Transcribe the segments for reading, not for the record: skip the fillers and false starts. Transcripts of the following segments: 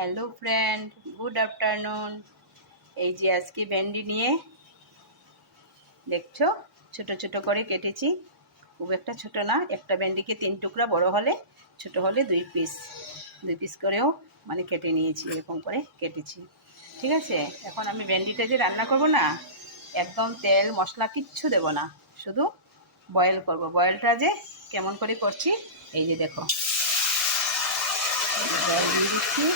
Hello friend, good afternoon. এই যে আজকে ভেন্ডি নিয়ে দেখছো ছোট ছোট করে কেটেছি। খুব একটা ছোট না, একটা ভেন্ডিকে 3 টুকরা, বড় হলে ছোট হলে 2 পিস করেও মানে কেটে নিয়েছি, এরকম করে কেটেছি। ঠিক আছে, এখন আমি ভেন্ডিটা যে রান্না করব না, একদম তেল মশলা কিচ্ছু দেব না, শুধু বয়েল করব। বয়েলটা যে কেমন করে করছি এই যে দেখো, বয়েল দিয়ে দিচ্ছি।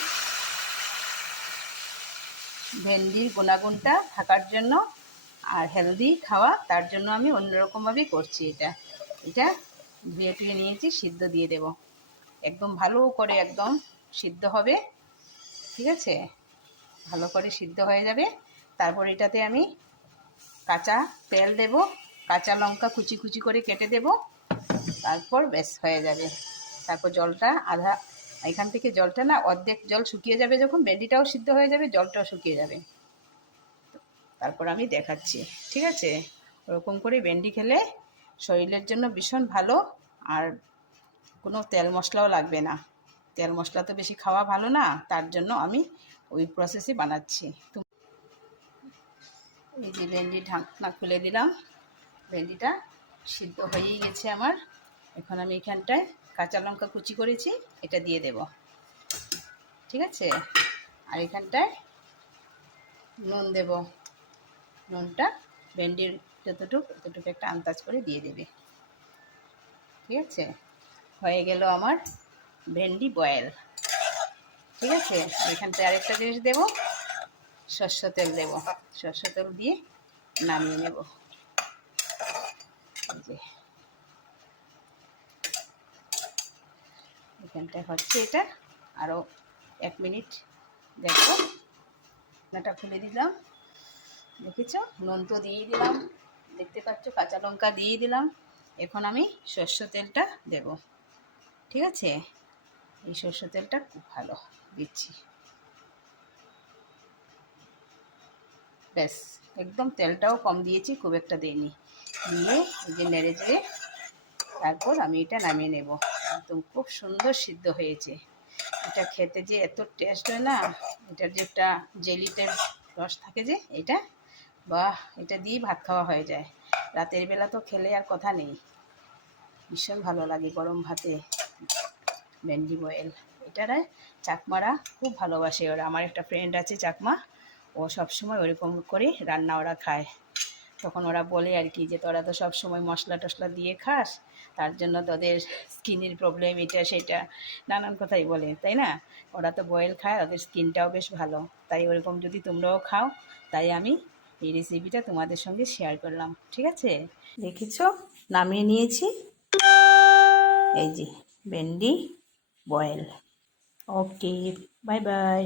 ভেন্ডির গুণাগুণটা থাকার জন্য আর হেলদি খাওয়া, তার জন্য আমি অন্যরকমভাবেই করছি। এটা ধুয়ে টুয়ে নিয়েছি, সিদ্ধ দিয়ে দেব। একদম ভালো করে একদম সিদ্ধ হবে। ঠিক আছে, ভালো করে সিদ্ধ হয়ে যাবে। তারপর এটাতে আমি কাঁচা তেল দেব, কাঁচা লঙ্কা কুচি কুচি করে কেটে দেব। তারপর বেশ হয়ে যাবে। তারপর জলটা আধা, এখান থেকে জলটা না অর্ধেক জল শুকিয়ে যাবে, যখন ভেন্ডিটাও সিদ্ধ হয়ে যাবে জলটাও শুকিয়ে যাবে। তারপর আমি দেখাচ্ছি। ঠিক আছে, ওরকম করে ভেন্ডি খেলে শরীরের জন্য ভীষণ ভালো, আর কোনো তেল মশলাও লাগবে না। তেল মশলা তো বেশি খাওয়া ভালো না, তার জন্য আমি ওই প্রসেসে বানাচ্ছি। এই যে ভেন্ডি ঢাকনা খুলে দিলাম, ভেন্ডিটা সিদ্ধ হয়েই গেছে আমার। এখন আমি এখানটায় কাঁচা লঙ্কা কুচি করেছি, এটা দিয়ে দেব। ঠিক আছে, আর এখানটায় নুন দেব। নুনটা ভেন্ডির যতটুকু একটা আন্দাজ করে দিয়ে দেবে। ঠিক আছে, হয়ে গেল আমার ভেন্ডি বয়েল। ঠিক আছে, এখানটায় আরেকটা জিনিস দেব, সরষের তেল দেব। সরষের তেল দিয়ে নামিয়ে নেব। এই যে এখানটায় হচ্ছে এটা, আরও 1 মিনিট দেখো। ঢাকনাটা খুলে দিলাম, দেখেছ, নুন তো দিয়ে দিলাম, দেখতে পাচ্ছ, কাঁচা লঙ্কা দিয়ে দিলাম। এখন আমি সরষের তেলটা দেব। ঠিক আছে, এই সরষের তেলটা খুব ভালো দিচ্ছি। ব্যাস, একদম তেলটাও কম দিয়েছি, খুব একটা দিইনি। দিয়ে এই যে নেড়ে চেড়ে তারপর আমি এটা নামিয়ে নেব। একদম খুব সুন্দর সিদ্ধ হয়েছে। এটা খেতে যে এত টেস্ট হয় না, এটার যে একটা জেলিটের রস থাকে যে, এটা বাহ, এটা দিয়েই ভাত খাওয়া হয়ে যায়। রাতের বেলা তো খেলে আর কথা নেই, ভীষণ ভালো লাগে গরম ভাতে ভেন্ডি বয়েল। এটারে চাকমারা খুব ভালোবাসে ওরা। আমার একটা ফ্রেন্ড আছে চাকমা, ও সবসময় ওরকম করে রান্না ওরা খায়। তখন ওরা বলে আর কি, যে তোরা তো সব সময় মশলা টশলা দিয়ে খাস, তার জন্য তোদের স্কিনের প্রবলেম, এটা সেটা নানান কথাই বলে, তাই না? ওরা তো বয়েল খায়, ওদের স্কিনটাও বেশ ভালো। তাই ওরকম যদি তোমরাও খাও, তাই আমি এই রেসিপিটা তোমাদের সঙ্গে শেয়ার করলাম। ঠিক আছে, দেখেছো, নামিয়ে নিয়েছি। এই যে ভেন্ডি বয়েল। ওকে, বাই বাই।